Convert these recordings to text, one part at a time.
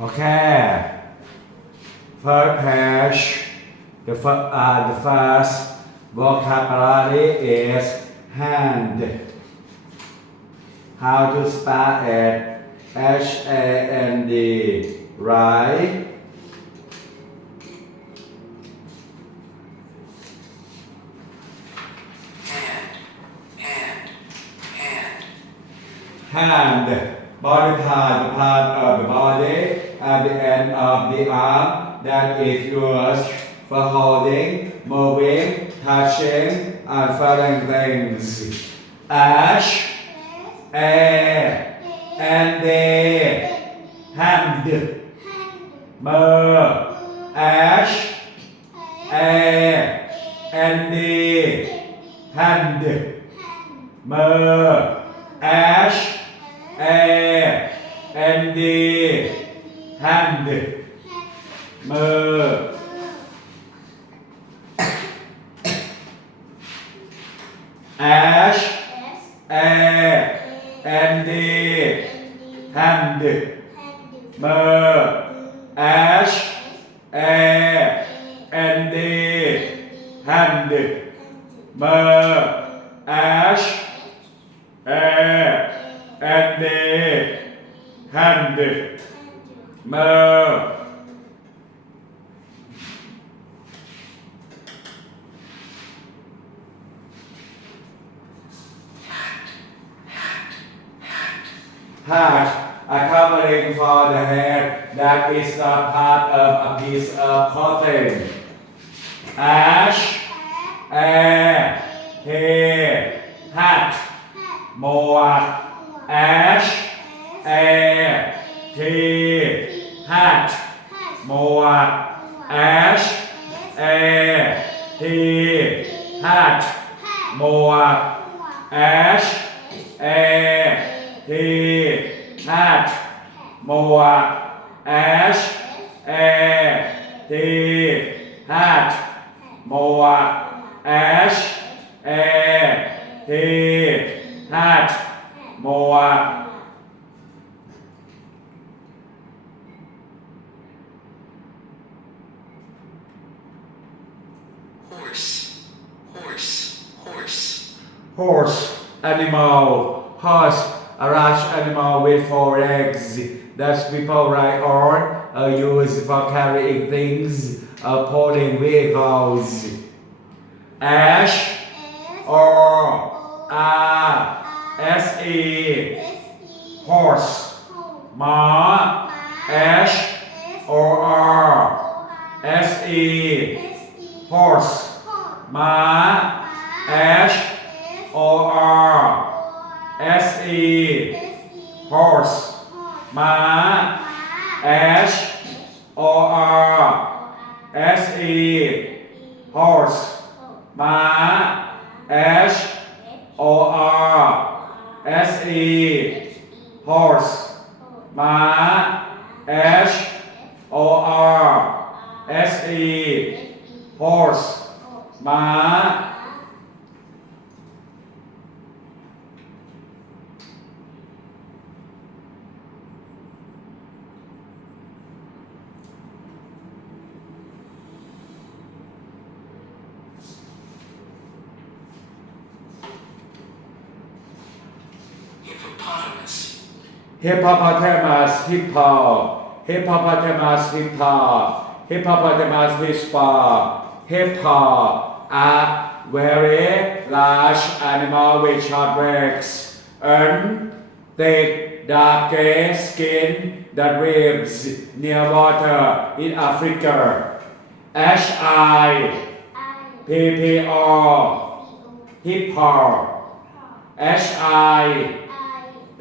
Okay. First page. The first, uh, the first vocabulary is hand. How to spell it? H A N D. Right? hand, hand, hand, hand, Body part of the body at the end of the arm that is used for holding, moving, touching, and feeling things. Ash, a, and the hand, Mer. ash, a, and the hand, mơ, ash, H A N D hand มือ H A N D hand มือ H A N D hand มือ H a part of a piece of clothing. Ash, air, hair, hat, more, ash, air, tea, hat, more, ash, air, tea, hat, more, ash, air, tea, hat, more, Ash, a, t, hat, หมวก Ash, a, t, hat, หมวก horse, horse, horse, horse animal horse a rush animal with four legs. That people ride on, uh, used for carrying things, uh, pulling vehicles. Ash, or? A, s. E, horse. Ma, ash, or r, s e, horse. Ma, ash, or r. S E horse ม้า H O R S E horse ม้า H O R S E horse ม้า H O R S E horse ม้า hippopotamus hippo hippopotamus hippo hippopotamus hippo hippo a very large animal with short legs and um, thick dark gray skin that lives near water in Africa. H I P P O. Hippo H I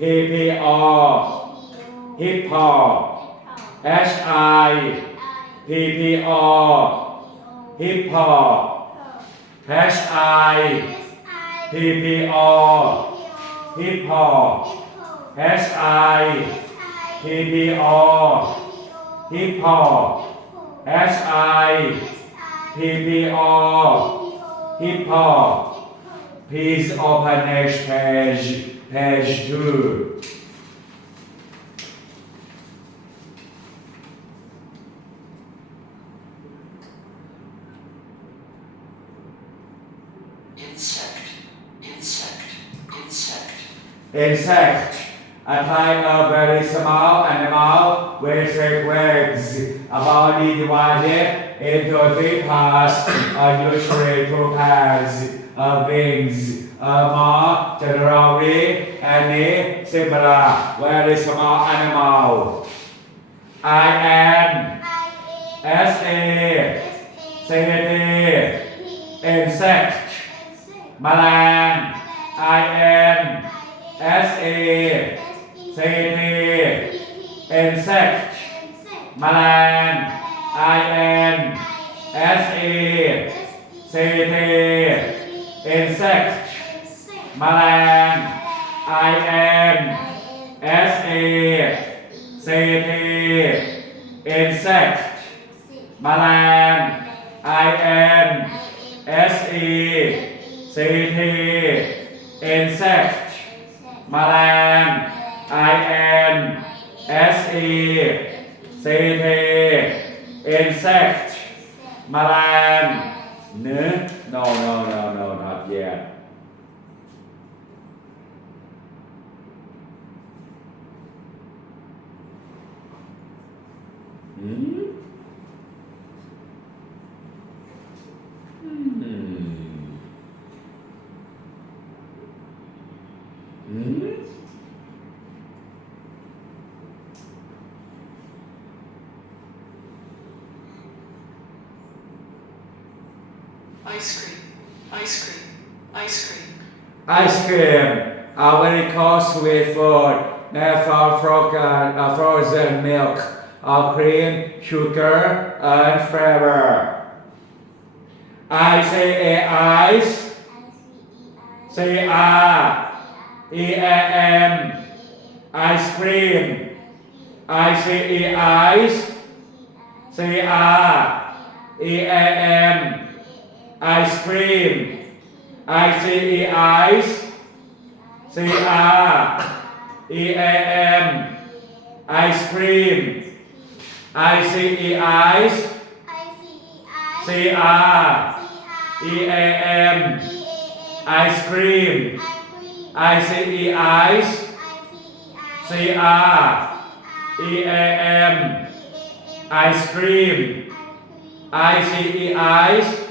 P O hippo H I P P O hippo H I P P O hippo H I P P O hippo H I P P O hippo Please open next page, as good. Insect, insect, insect. Insect, a kind of very small animal with six legs, a body divided into three parts, usually two pairs of wings are more generally any similar very small animal I N S A C T insect แมลง I N S A C T insect แมลง I N S A C T insect แมลง I N S A C T insect แมลง I N S E C T insect แมลง I N S E C T insect แมลงเนื้อ no no no no not yet Ice cream, ice cream, ice cream, Ice cream. Are very costly food. Therefore, frozen, uh, frozen milk. Or cream, sugar, and flavor. I say a ice, C R E A M, ice cream. I say a ice, C R E A M, ice cream. I C E ice. C R E A M. Ice cream. I C E ice. C R E A M. Ice cream. I C E ice. C R E A M. Ice cream. I C E ice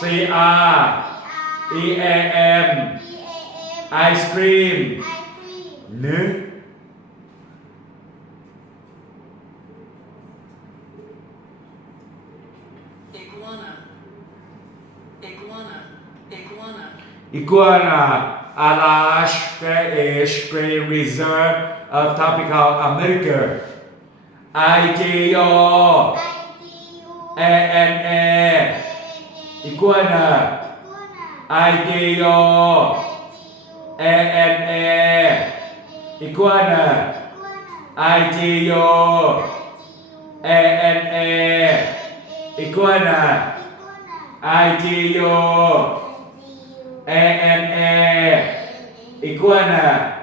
C R E A M ice cream เนื้อ iguana, iguana, iguana, Iguana, a large British great reserve of tropical America. IGO, ANA, Iguana, IGO, ANA, Iguana, IGO, ANA, Iguana, IGO, ANA, Iguana,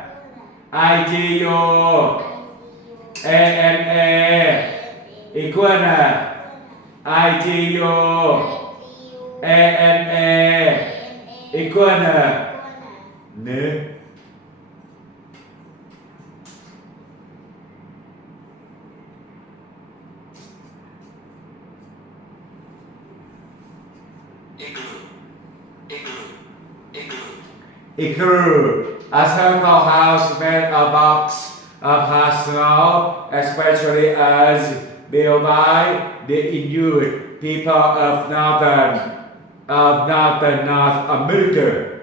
IGO, ANA, Iguana, IGO, ANA, Iguana เนื้อ igloo, igloo, igloo, Igloo, a circle house made of box of hard snow, especially as built by the Inuit people of northern of northern North America.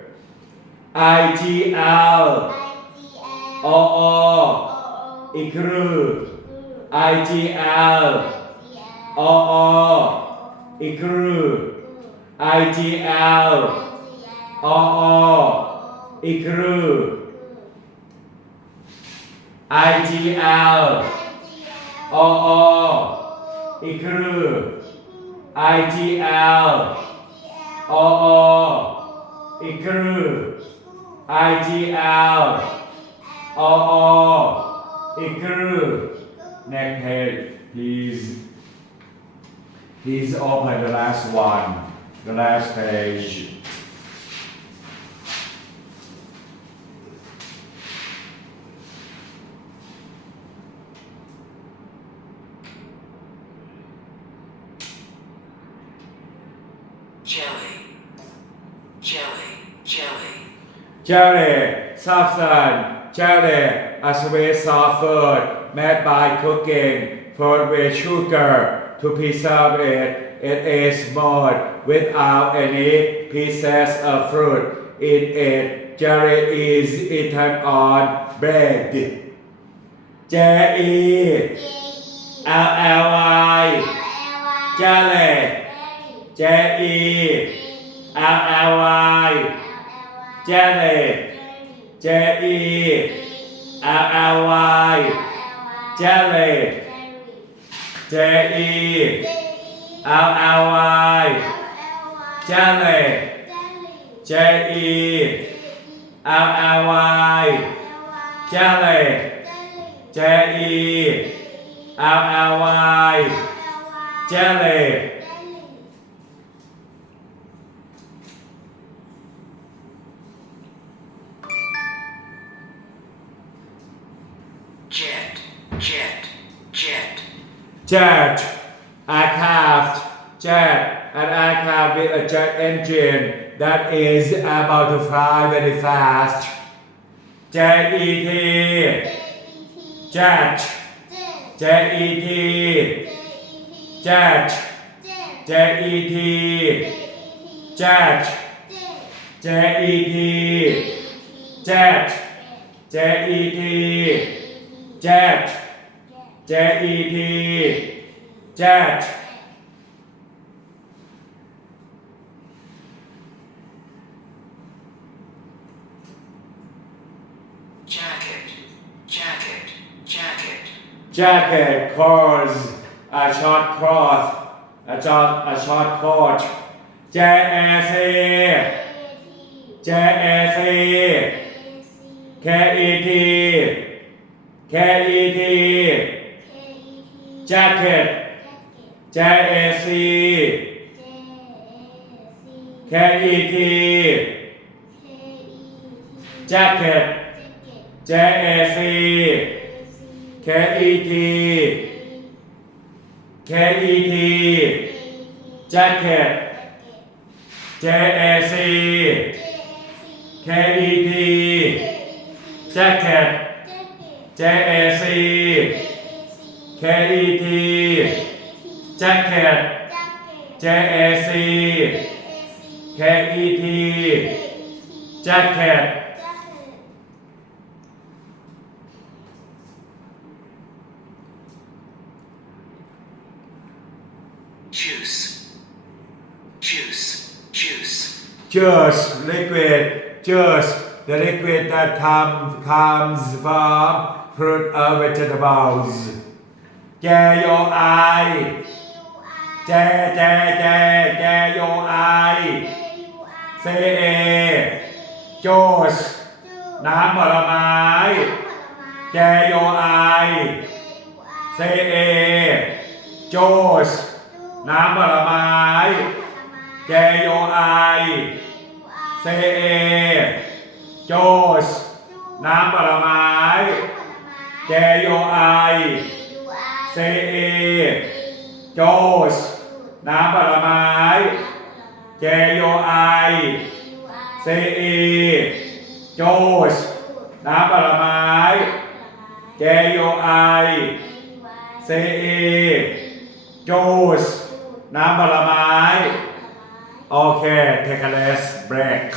IGL, OO, Igloo, IGL, OO, Igloo, IGL, OO, Igloo, IGL, OO, Igloo, IGL, OO, Igloo, IGL, OO, Igloo. Next page, please. Please open oh the last one, the last page. jelly, jelly, jelly, jelly substance jelly a sweet soft food made by cooking. Food with sugar to preserve it it is smooth without any pieces of fruit. In it jelly is eaten on bread. J E L L Y. Jelly. J E L L Y jelly J E L L Y. Jelly J E L L Y. Jelly J E L L Y. Jelly J E L L Y. Jelly jet. Aircraft jet an aircraft with a jet engine that is about to fly very fast. Jet. Jet. J E T. Jet. J E T. Jet J E T jet J T jet jacket, jacket, jacket, jacket clothes a short cloth a short a short coat. J A C. J A C. K E T. K E T jacket J A C K E T jacket J A C K E T K E T jacket J A C K E T jacket J A C K E T jacket J A C K E T jacket juice, juice, juice, juice liquid juice the liquid that comes comes from fruit or vegetables แจโยไอแจแจแจแจโยไอเซเอโจชน้ำผลไม้แจโยไอเซเอโจชน้ำผลไม้แจโยไอเซเอโจชน้ำผลไม้แจโยไอ เซอโจชน้ำผลไม้เจโยไอซเอโจชน้ำผลไม้เจโยไอซเอโจชน้ำผลไม้โอเค take a less break